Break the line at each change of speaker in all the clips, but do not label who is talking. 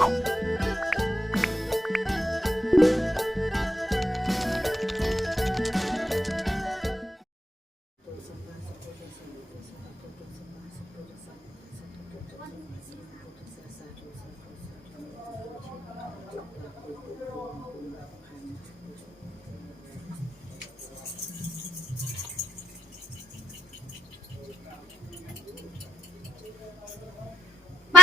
บ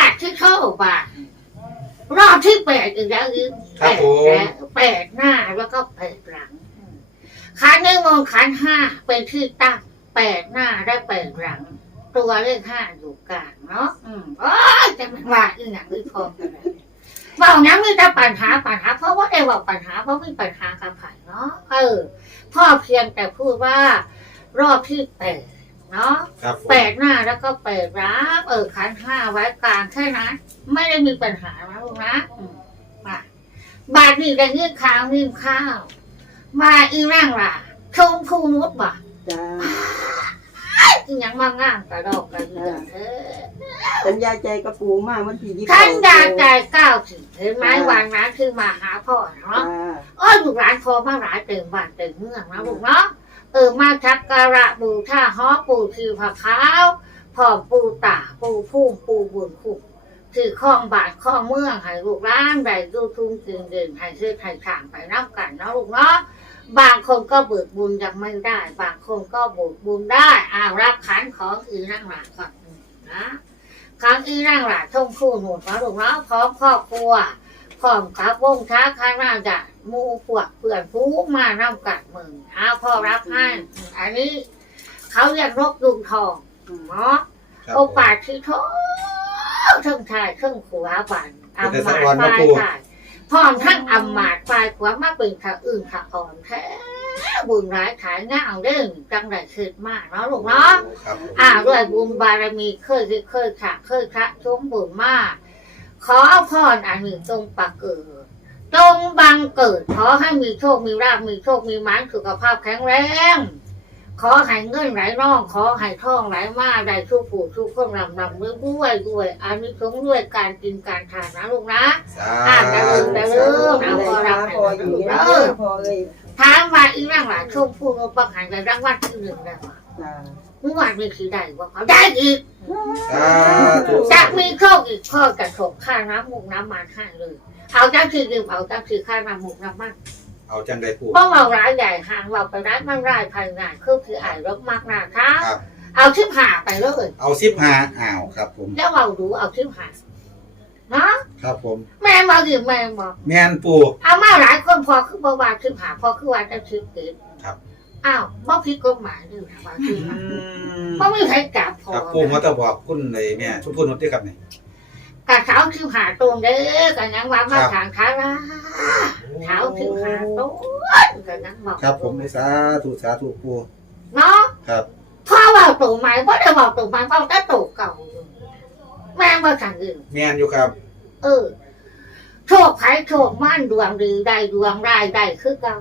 าทที่เข้าบา รอบที่แปดอีกแล้วอีก
ครับ
แปด
ผม
แล้วแปดหน้าแล้วก็แปดหลังขันหนึ่งมองขันห้าเป็นที่ตั้งแปดหน้าได้แปดหลัง ตัวเลขห้าอยู่กลางเนาะอืมโอ้ยจะมันว่าอีกอย่างอื่นพอกันเลยเว่านั้นมีแต่ปัญหาปัญหา เพราะว่าได้ว่าปัญหาเพราะมีปัญหากับไผ่เนาะเออ พ่อเพียงแต่พูดว่า รอบที่แปดเนาะ
ครับผม
แปดหน้าแล้วก็แปดรับเออขันห้าไว้กลางแค่นั้นไม่ได้มีปัญหานะลูก นะอืมมาบาทนี่ได้เงื่อนข้าวนิ่มข้าว มาอีร่างล่ะชมพูนุชบ่
จ้า
อีหยังมาง่างกระดอกกระเดียเออ
สัญญาใจกับปูมากวันที่ยี่สิบ
ขันดาใจเก้าสิเห็นไหมวันนั้นคือมาหาพ่อ
จ้า
เนาะเอ้ยลูกหลานพอมาหลายเต็มบ้านเต็มเมืองนะลูกเนาะเออมาชักการะบูชาฮ้อปูทีผักขาวพร้อมปูตาปูพุ่มปูบุญคุ้ม คือข้องบาทข้องเมืองให้ลูกร้านได้ดูทุ่งกินเดินให้ซื้อให้ทางไปน้ำกันเนาะลูกเนาะบางคนก็เบิกบุญยังไม่ได้ บางคนก็เบิกบุญได้อ้าวรับขันของอีนั่งหลานก่อนนะขันอีนั่งหลานท่งคู่หนุนเนาะลูกเนาะพร้อมครอบครัวพร้อมกับวงช้าข้างหน้าจะมูพวกเพื่อนผู้มาน้ำกัดมึงอ้าวพ่อรับให้อันนี้ เขาเรียกนกยุงทองเนาะ
ครับ
โอ
ผม
ปาที่โทเทิงชายเทิงขวาบันอำ
แต่สั
มากต
วัน
ฝ่า
นะ
ย
ปู่
ชายพร้อมทั้งอำมาตย์ฝ่ายขวามาเป็นขาอื่นขาอ่อนแท้บุญร้ายขายง่าวเด้งจังไรคืดมากเนาะลูกเนาะ
ครับผม
อ่าด้วยบุญบารมีเคยเคยเคยขาเคยคะชมบุญมาก ขอพรอันหนึ่งจงปักเกิดจงบังเกิดขอให้มีโชค มีราบมีโชค มีหมันสุขภาพแข็งแรง ขอให้เงินไหลน่อง ขอให้ทองไหลมาได้ทุกผู้ทุกคนรำรำมือด้วยด้วยอันนี้สงส์ด้วยการกินการทานนะลูกนะ
สา
อ่าจะเริ่มจะเริ่ม
พ
เอาพอรับ
พออยู่นะพอเลย
ถามว่าอีร่างหลานชมพูนปังหันกับรางวัลที่หนึ่งได้ไหม
จ้า
เมื่อวานมีสีใดว่าเขาได้อีก
สาธุ
จะมีโชคอีกพ่อจะส่งค่าน้ำมุกน้ำมันให้เลย เอาจ้าคือดื่มเอาจ้าคือค่าน้ำมุกน้ำมัน
เอาจังไดปู่
เพราะเราร้ายใหญ่ห่างเราไปร้ายมันร้ายภายงานคือคืออ่ายรถมากนะคะ
ครับ
เอาชิบหาไปเลย
เอาสิบห้าอ้าวครับ ผม
แล้วเราดูเอาชิบหาเนาะ
ครับผม
แม่มาดิแม่บอก
แม่นปู่
เอามาหลายคนพอคือประวัติชิบหาพอคือวันจะชิบเกิด
ครับ
อ้าวบ่ผิดกฎหมายด้วยนะว่าคือ
อืม
บ่มีใครจับพอ
ครับปู่มาตะบอกคุณเลยแม่ชุมพูนุชด้วยครับนี่
กะเช้าชิบหาตรงเด้อกันยังว่ามาทางขาลาเช้าชิบหาตรงกันยังบอก
ครับผมสาธุสาธุปู่
เนาะ
ครับ
พ่อว่าตู่ใหม่พ่อได้บอกตู่ใหม่พ่อได้ตู่เก่าอยู่แม่มาสั่งอื่น
แม่นอยู่ครับ
เออโชคไผ่โชคมั่นดวงดีได้ดวงได้ได้คือเก่า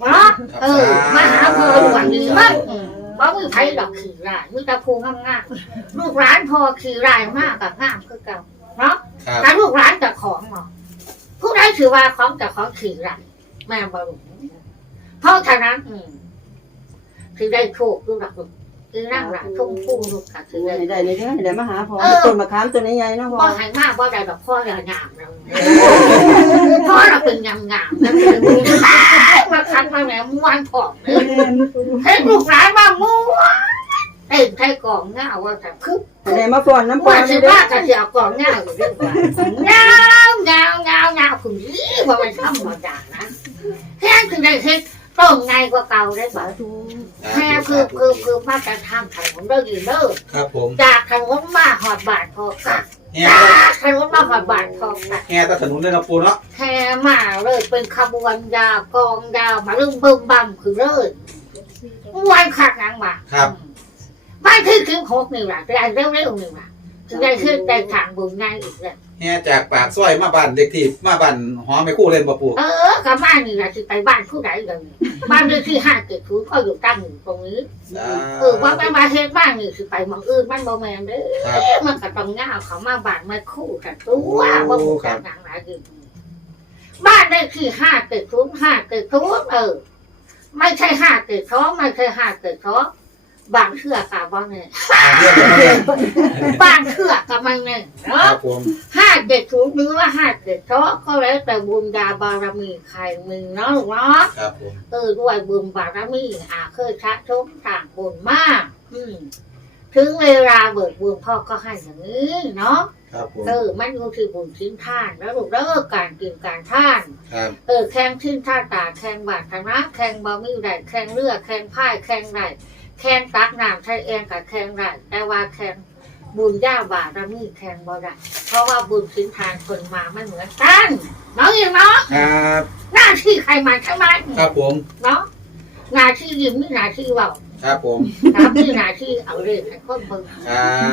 เนาะเออมาหาพ่อดวงดีมาก อืมบ่มีไผ่ดอกขี่รายมีแต่ภูงามๆลูกหลานพอขี่รายมากกับงามคือเก่าเนาะ
ครับ
ถ้าลูกหลานจะของเนาะผู้ใดถือว่าของจะของขี่รายแม่บ่รู้เพราะฉะนั้นอืมคือได้โชคดูหลักลูกคือร่างหลักทุ่งพุ่งลูกค่ะคือได้
ได้ ได้ในเรื่องเดี๋ยวมาหาพอต้นมะขามตัวนี้ใหญ่นะพอ
บ่ใหายมากบ่ได้ดอกพ่ออย่าหยามเราพ่อเราเป็นยำงามนั่นเป็น มาคันมาแหนม้วนผอมเลยให้ลูกหลานมาม้วนเต็มไทยกองเงาว่าแต่คึบ
ได้มาฟ้อนน้ำป
ว่า
ลา
สิ
เลยเด้
ว่าจะเสียกองเงาอยู่เรื่องว่าเงาเงาเงาเงาคุณยี่ว่ามันธรรมดานะแค่คือได้เฮ็ดต้มไงกว่าเก่าได้บ่
สาธุ
แค่คือคือคือมาจะทำถนนเด้ออยู่เด้อ
ครับผม
จากถนนมาหอดบาทพอค่ะ
แห่
จากถนนมาหอดบาททองนะ
แห่ตะถนนเลยนะปูเนาะ
แห่มาเลยเป็นขบวนยาวกองยาวมาเรื่องเบิ่มบั่มคือเลยวันขาดนังมา
ครับ
บ้านที่คิ้วหกนี่แหละแต่เร็วๆนี่แหละถึงได้ขึ้นแต่ทางบุญง่ายอีกแล้ว
แห่จากปากซอยมาบ้านเด็กที่มาบ้านหอไม่คู่เล่นบ่ปู
เออกับบ้านนี่แหละที่ไปบ้านผู้ใดเลยบ้านเลขที่ห้าเกิดทุนก็อยู่ตั้งอยู่ตรงนี้
สา
เออว่าไปมาเฮ็ดบ้านนี่สิไปหมองอื่นมันบ่แม่นเด้
ครับ
อมันก็ต้องย่าวเขามาบ้านมาคู่กันตัวบ่ฮู้จักหยังหลายอยู่บ้านเลขที่ห้าเกิดทุนห้าเกิดทุนเออ ไม่ใช่ห้าเกิดท้องไม่ใช่ห้าเกิดท้อง บางเชื่อกะบ่เนี่ย
เรื่องเรื่อง
บางเชื่อกะมันเนี่ย
ค
เนาะ
รับผม
ห้าเด็ดถูกหรือว่าห้าเด็ดเพราะก็แล้วแต่บุญญาบารมีใครมึงเนาะลูกเนาะ
ครับผม
เออด้วยบุญบารมีอาเคยชะชกต่างบุญมาก อืม ถึงเวลาเบิกบุญพ่อก็ให้อย่างนี้เนาะ
ครับผม
เออมันอยู่ที่บุญชิ้นท่าน แล้วลูกเลิกการกินการท่าน
ครับ
เออแข่งชิ้นท่าตาแข่งบาดธนะแข่งบะมี่ได้แข่งเลือดแข่งพ่ายแข่งได้ แข่งตักน้ำใช้เองกับแข่งได้แต่ว่าแข่งบุญย่าบารมีแข่งบ่ได้เพราะว่าบุญชิ้นทานคนมาไม่เหมือนกันเนาะยังเนาะ
ครับ
หน้าที่ใครมาใช่ไหม
ครับผม
เนาะหน้าที่ยิ้มนี่หน้าที่เบา
ครับผม
ครับนี่หน้าที่เอาเรื่องให้คนเบิ่ง
ครั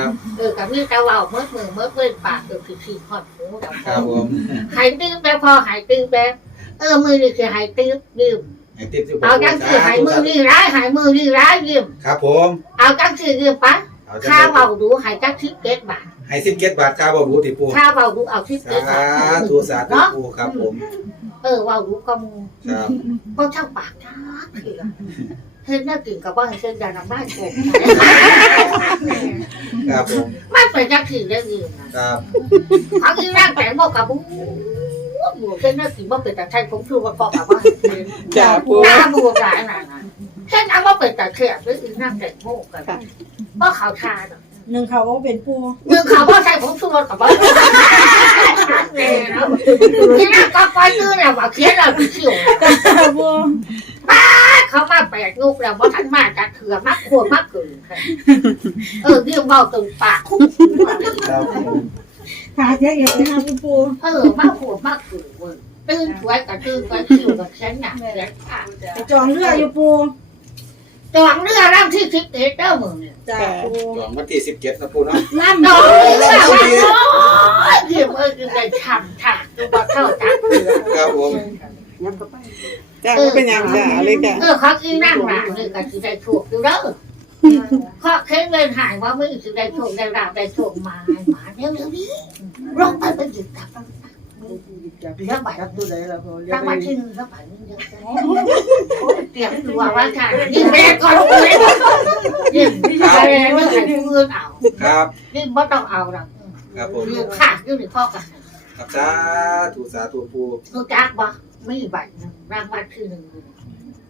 บ
เออกับนี่แต่เบาเมื่อมือเมื่อเว้นปากเออคือที่หอดหูแต่พ
ครั
อบ
ผม
หายตื้อไปพอหายตื้อไปเออมือนี่คือหายตื้อยืม
ให้ติดอยู่บ่
เอาจังคือหายมือนี่ร้ายหายมือนี่ร้ายยืม
ครับผม
เอาจังคือยืมปะ
เอาจัง
ค่า
ได๋
เบาดูหายจังทิปเก็ตบาท
ให้สิบเก็ดบาทค่าบ่รู้ติปู
ค่าเบาดูเอาทิป
สา
เก็ตบาท
ธุสาธุปูครับผม
เออเบาดูก็มู
ครับ
ก็ช่างปากจ้าเถื่อเห็นน่ากินกับว่าให้เส้นยาน้ำได้โกง
ครับผม
ไม่เป็นจังคือได้ยืมนะครับเขาที่ร่างแต่งบอกกับ บูบูเส้นน่ากินว่าเป็นแต่ใช่ผมคือว่าพอกับว่าให้เส้น
จ้าปู
หน้าบูร้ายน่ะนะเช่นเอาว่าเป็นแต่เขียบหรืออีนั่งแต่งโมกกันก็เขาชาดอก
หนึ่งเขาว่าเป็นปู
มือเขาว่าใช่ผมคือว่ากับว่าเนี่ยนะที่นั่งก็คอยตื้อเนี่ยว่าเขียนเราเขียว
ปู
เขามาแปดลูกแล้วว่าท่านมาจากเถื่อมากควรมากเกินค่ะเออเรื่องเบาตรงปากคุ้ม
ครับผม
ขาเจ๊เอกนะคะคุณปู
เออมากควรมากเกินเว้ยตื่นสวยกับตื่นกับคิวกับเขียนหนักเขียนขา
ไปจองเรืออยู่ปู
จองเรือร่างที่ทิพเตเตอร์มึงเนี่ย
จ้าปู
จองวันที่สิบเจ็ดนะปูเนาะ
ล่ำ
จ
เนา
องเรือว่าโอ้ยเดี๋ยวเออคือได้ทำถ่าดูว่าเข้าจักเรือ
ครับผม
ยังก็ไป
จ้าก็เป็นอย่างจ้าเอาเลยจ้า
เออเขากินนั่งหลังนี่ก็คือได้ถูกอยู่เด้อข้อเค้นเลยหายว่าไม่คือได้ถูกได้ราบได้ถูกมาหมา เดี๋ยวเดี๋ยวนี้ลงไปไปหยิบกับ
จับจับตัวไหนล่ะพ่อเรีย
รากง
ไป
วัลที่หนึ่งแล้วไปนี่เดี๋ยวเตรียมตัวไว้ค่ะนี่แม่ก่อนเลยนี่ไม่ใช่ไม่ใช่เพื่อนเอา
ครับ
นี่ไม่ต้องเอาหรอก
ครับผม
เรียกค่ะยื่นพ่อกัน
ครับสาธุสาธุปู
รู้จักบ่ไม่ใบหนึ่งรางวัลที่หนึ่ง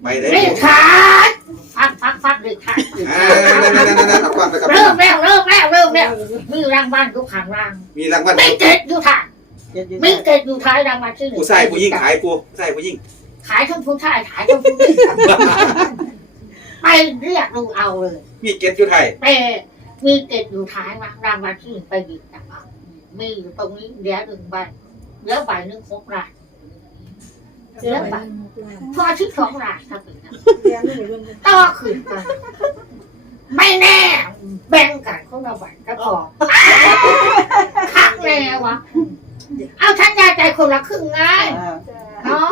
ไปได้
เล
ปู
ขขาดฟักฟักฟักเลขขาด
อ่านั่นนั่นนั่นนั่นเอาความไปครับ
เริ่มแล้วเริ่มแล้วเริ่มแล้วมีรางวัลทุกขังราง
มีรางวัล
ไม่เกิดอยู่ทาง
เจ็ดอยู่
ไม่เกิดอยู่ท้ายรางวัลที่หนึ่ง
ผู้ชายผู้หญิงขายปูผู้ชายผู้หญิง
ขายทั้งผู้ชายขายทั้งผู้หญิงไปเรียกดูเอาเลย
มีเก็ตอยู่ไทย
แต่มีเกิดอยู่ท้ายมารางวัลที่หนึ่งไปหยิบจับเอามีอยู่ตรงนี้เดี๋ยวหนึ่งใบเดี๋ยวใบหนึ่งหกราย
เจ๊ไป
พอที่สองราน
เลี้ยงหนูเป็น
ต่อขึ้นไปไม่แน่ แบ่งกันคนละใบก็พอคักแล้ววะ เอาฉันยายใจคนละครึ่งไงเนาะ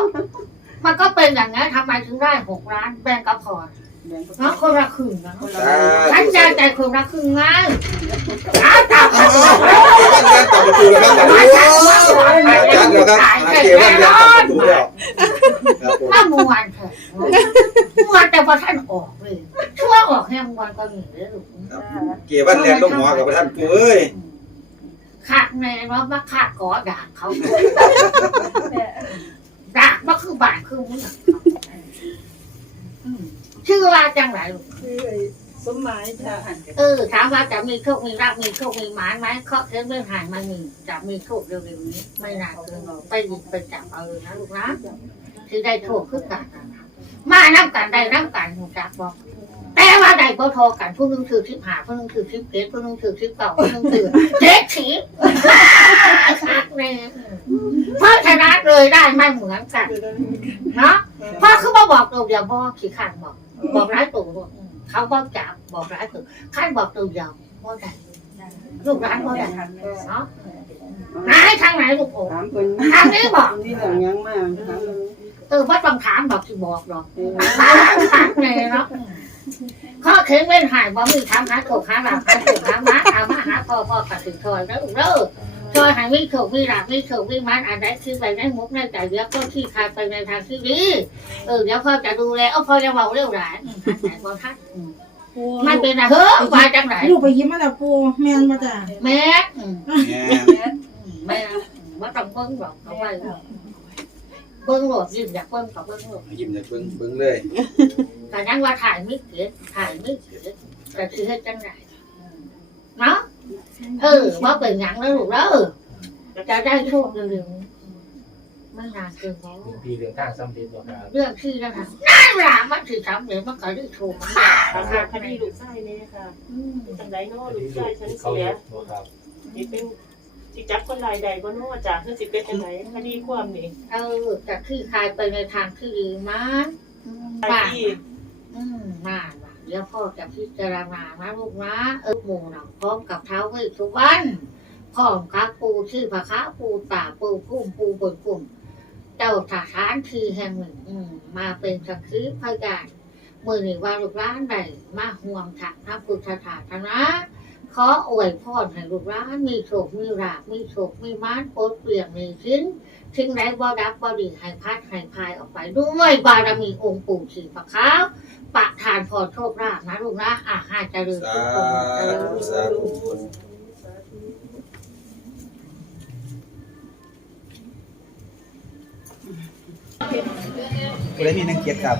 มันก็เป็นอย่างนั้ทำไมถึงได้หกล้าน แบ่งกับพอเนาะคนละครึ่งนะฉันยายใจคนละครึ่งไง เอาตามกัน
วันยันต่อประตูแล้วครับโอ้ยันแล้วครับนาเกวันยันต่อประตูแล้วครับผม
ถ้ามวนเถอะมวนแต่พอท่านออกเลยชั่วออกแห้งมวนก็มีเลยลูก
เกวันแลนลงหัวกับท่านปูเอ้ย
ขาดแม่ว่ามาขาดกอด่าเขาด่าว่าคือบาดคือมึงอชื่อว่าจังไรลูก
คือไอ้ สมหมายจ้า
เออถามว่าจะมีโชค มีราบมีโชค มีหมานไหมเคาะเรื่องเรื่องหายมามีจะมีโชคเร็วๆนี้ ไม่นานเกินไปหยิบไปจับเอาเลยนะลูกนะที่ได้โชคคือกันมาน้ำกันได้น้ำกันหูจักบอกแต่ว่าได้บ่ทอกันผู้นึงถือทิพหาผู้นึงถือทิพเกตผู้นึงถือทิพเก่าผู้นึงถือเจ็ดทิพคักแน่เพราะฉะนั้นเลยได้ไม่เหมือนกันเนาะเพ่อคือมาบอกตัวเดียวบ่ขี้ขันบอก บอกร้ายตัวด้วย เขาบอกจับบอกร้ายตัวขันบอกตัวเดียวบ่ได้ลูกร้านเขาได้เนาะนายทางไหนลูกโอ้
ถามเพิ่น
ทางนี้บอก
นี่เรื่องยังมาถามเพิ่น
เออว่าต้องถามบอกที่บอกหรอก
เออ
ถามถามเลยเนาะข้อเข็นเว้นหายบ่มีถามหาโขกหาหลับหาโขกหามาถามมาหาพ่อพ่อตัดสินถอยแล้วเด้อ ถอยหายมีโขกมีหลับมีโขกมีมันอันใดคือไปในมุกในใจเดี๋ยวก็ที่คายไปในทางที่ดีเออเดี๋ยวพ่อจะดูแลเออพ่อจะเบาเร็วหลานแต่บ่ทัด
ปู
มันเป็นอะเฮ้อว่าจังไหน
ลูกไปยิ้มมาแล้วปูแม่นมาจ้ะ
แม่อืม
แง่
แม่ว่าต้องเบิ้งหรอกเอาไว้เบิ้งโหลดยิ้มอยากเบิ้งกับเบิ้งโหลด
ยิ้มจากเบิ้งเบิ้งเลย
แต่นั้นว่าถ่ายไม่เกิดถ่ายไม่เกิดแต่คือให้จังไหนเนาะ เออว่าเป็นหยังแล้วลูกแล้วจะได้โชคเร็วๆไม่นานเกินแล้ว
หนึ่งปีเรื่องทางสำเร็จแล้วครับ
เรื่องที่นะคะนั่นแหละมันถือสำเร็จมันก็ได้โชคมันได้
ทำงานคดีลูกชายเนี่ยค่ะจังไดเนาะลูกชายฉัน
เขา
เสีย
เฮ็ดบ่ครับ
นี่เป็นสิจับคนรายใดบ่เนาะจ้ะคือสิเป็นจังไดคดีความนี่
เออแต่ที่คลายไปในทางที่ดีมั้ย
ค
บ้า
ดี
อืมน่าล่ะเดี๋ยวพ่อจะพิจารณานะลูกนะเออหมู่เราพร้อมกับเท้าวสสุวรรณพร้อมกับปูชื่อพระค้าปูตาปูพุ่มปูบนพุ่มเจ้าสถานที่แห่งหนึ่งมมาเป็นสักขีพยานมือหนึ่งว่าลูกร้านใดมาห่วงถักพระพุทธศาสนาขออวยพรให้ลูกร้านมีโชคมีราบมีโชคมีมานโปดเปลี่ยนมีชิ้นทิ้งไรบ่ดับบ่ดีให้พัดให้พายออกไปด้วยบารมีองค์ปู่สีพระขาว ประทานพรโชคลาภนะลูกนะอาหารเจริญ
สา
ทุกคนเจริญ
ธุสาธุ
ผู้ใดมีหนึ่งเกียรติครับ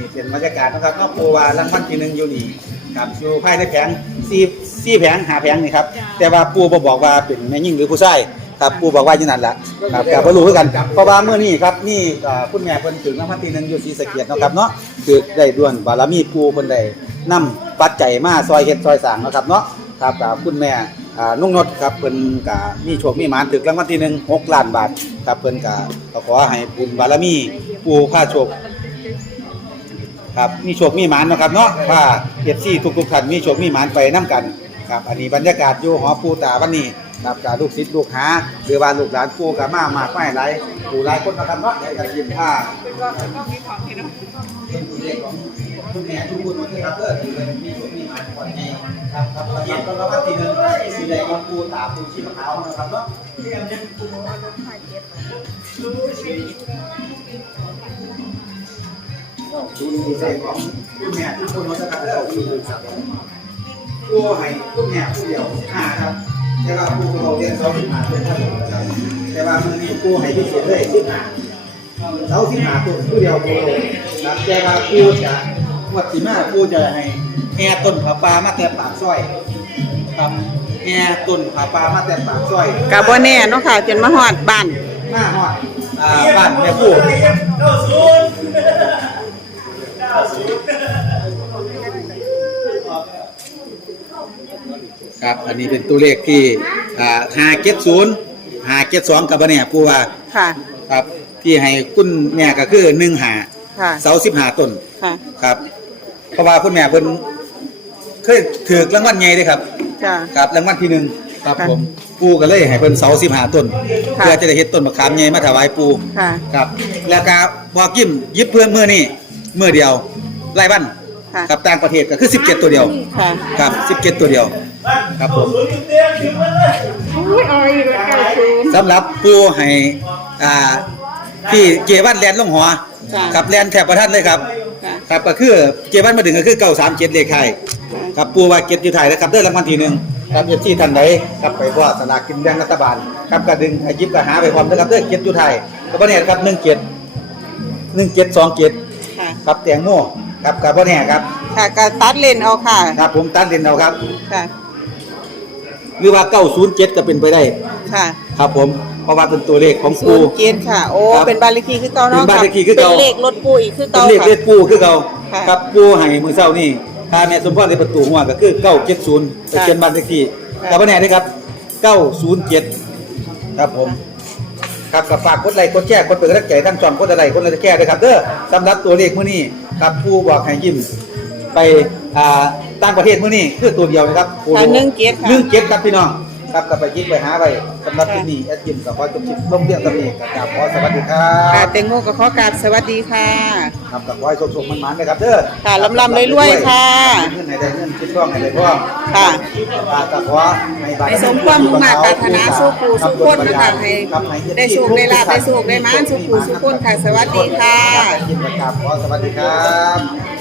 นี่เป็นบรรยากาศนะครับนอกปูว่ารางวัลที่หนึ่งอยู่นี่ครับอยู่ภายในแผงสี่สี่แผงหาแผงนี่ครับแต่ว่าปูบ่บอกว่าเป็นแม่ยิ่งหรือผู้ชายครับปูบอกว่าอยู่นั่นแหละครับแต่บ่รู้คือกันเพราะว่าเมื่อนี้ครับนี่อ่าคุณแม่เพิ่นถึงรางวัลที่หนึ่งอยู่ศรีสะเกษเนาะครับเนาะคือได้ด่วนบารมีปูเพิ่นได้นำปัจจัยมาซอยเฮ็ดซอยสร้างเนาะครับเนาะครับอ่าคุณแม่อ่านุ่งนดครับเพิ่นก็มีโชคมีหมานถึงรางวัลที่หนึ่งหกล้านบาทครับเพิ่นก็ก็ขอให้บุญบารมีปูพาโชค ครับมีโชคมีหมานเนาะครับเนาะว่าเอฟซีทุกๆท่านมีโชคมีหมานไปน้กันครับอันนี้บรรยากาศอยู่หอปูตาวันนี้ครับกับลูกศิษย์ลูกหาหรือว่าลูกหลานปูกับมามากไม่หลายผู้หลายคนนะครับเนาะอยากจะยินผ้าเป็นผู้เด็กของคุณแม่ทุกคนนะครับเออที่เป็นมีโชคมีหมานก่อนนี้ครับครับประเดี๋ยวก็รางวัลที่หนึ่งสีแดงของปูตาปูชีพขาวนะครับเนาะ ดูดีใจของคุณแม่ทุกคนนะครับแล้วดูครับผู้ให้คุณแม่ผู้เดียวหาครับ แต่ว่าผู้เราเรียนสองสิบห้าตัวครับแต่ว่ามันมีผู้ให้พิเศษเลยสิบห้าเราสิบห้าตัวผู้เดียวผู้เราครับแต่ว่าผู้จะวัดสิมาผู้จะให้แห่ต้นผาปลามาแต่ปากซอย ครับแห่ต้นผาปลามาแต่ปากซอย
กับบ่แน่เนาะค่ะจนมาฮอดบ้าน
หน้าฮอดอ่าบ้านแม่ผู้ ครับ อันนี้เป็นตัวเลขที่อ่าหาเจ็ดศูนย์หาเจ็ดสองกับบ่เนี่ยผู้ว่า
ค่ะ
ครับ ที่ให้คุณแม่ก็คือหนึ่งหา
ค่ะ
เสาสิบหาต้น
ค่ะ
ครับ เพราะว่าคุณแม่เพิ่นเคยถือรางวัลใหญ่เลยครับ
จ้ะ
ครับรางวัลที่หนึ่งครับ
ค่ะ
ผมปูก็เลยให้เพิ่นเสาสิบหาต้น
ค่ะ
เพื่อจะได้เฮ็ดต้นมะขามใหญ่มาถวายปู
ค่ะ
ครับ แล้วก็บอกยิ้มยิบเพื่อนมือนี่ มือเดียวไล่บ้าน
ค่ะ
กับต่างประเทศก็คือ 17 ตัวเดียว
ค่ะ
ครับ17 ตัวเดียว ครับผมสำหรับผู้ให้อ่าที่เจวันแลนลงหัว
ค่ะ
ครับแลนแถบประทัดเลยครับ
ค่ะ
ครับก็คือเจวันมาถึงก็คือ937เลขไทยครับปูว่าเก็บอยู่ไทยนะครับได้รางวัลที่หนึ่งครับเอฟซีท่านใดครับไปพ่อสลากกินแบ่งรัฐบาลครับก็ดึงให้หยิบก็หาไปพร้อมนะครับเด้อเก็บอยู่ไทยก็บ่แน่ครับ17 1727
ค่ะ
ครับแตงโมครับกับบ่แน่ครับ
ค่ะก็ตัดเลนเอาค่ะ
ครับ ผมตัดเล่นเอาครับ
ค่ะ
หรือว่า907ก็เป็นไปได้
ค่ะ
ครับผมเพราะว่าเป็นตัวเลขของ
ศู
ปู
นย์เจ็ดค่ะ โอ้
ครับ
เป็นบ้านเลขที่คือเก่าเนาะ
เป็นบ้านเลขที่คือเก่า
เป็นเลขรถปูอีกคือ
เป็น
เก่า
เลข
ค่ะ
เลขปูคือเขา
ค่ะ
ครับปูให้มื้อเช้านี่ถ้าแม่สมพรในประตูหัวก็คือเก้าเจ็ดศูนย์ไปเขียนบ้านเลขที่กับวันไหนได้ครับเก้าศูนย์เจ็ดครับผม ครับกับฝากกดไลค์กดแชร์กดเปิดกระใจทั้งช่องกดอะไรกดอะไรแชร์ด้วยครับเด้อสำหรับตัวเลขมื้อนี้ครับผู้บอกให้ยิ้มไปอ่าต่างประเทศมื้อนี้คือตัวเดียวนะครับผู้
ค่ะหนึ่งเจ็ดค่ะ
หนึ่งเจ็ดครับพี่น้องครับก็ไปยิ้มไปหาไว้ สำหรับที่นี่แอดยิ้มกับขอจบคลิปลงเรื่องกับนี้กับขอสวัสดีครั
ค่ะ
บ
แตงโมก็ขอกราบสวัสดีค่ะ
ครับกับขอให้โชคๆมันๆนะครับเด้อ
ค่ะลำๆรวยๆค่ะ
เงินไหนได้เงินคิดร่องไหนได้ร่อง
ค่ะ
อ่ากับขอให้บาร
ให้สมความมุ่งมั่นปรารถนาสู้ผู้สู้คนนะคะให้ได้โชคได้ลาภได้โชคได้หมานสู้ผู้สู้คนค่ะสวัสดีค่ะ
ยิ้มกับขอสวัสดีครับ